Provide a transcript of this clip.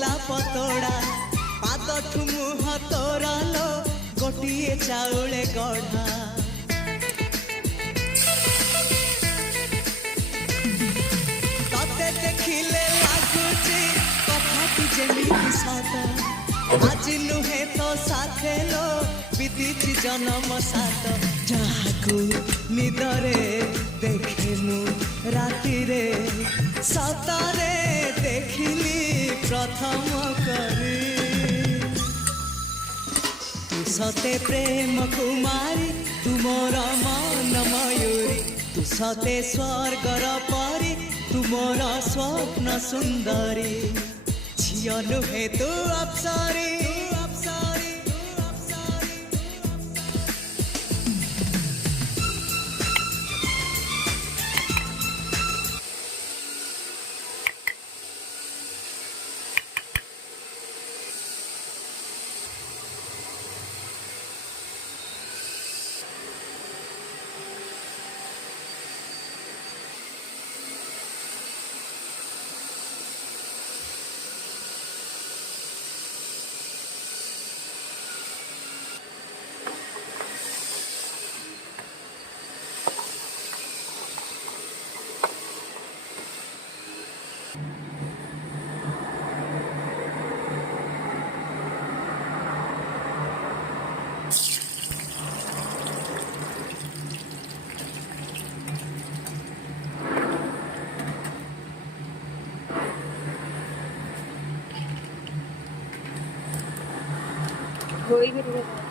गोलाप तोड़ा पाद मुह तोरा लो गोटे चाउले गढ़ा तते देखिले लागुची कथाटी जेमिति सत आज नुहे तो साथे लो विदिची जन्म सात जहाकू निदरे देखेनु राति रे सतरे देखिली प्रथम करी तू सते प्रेम कुमारी तुमर मन मयूरी तू सते स्वर्गर परी तुमर स्वप्न सुंदरी झियो नुहे तू अप्सरी कोई भी नहीं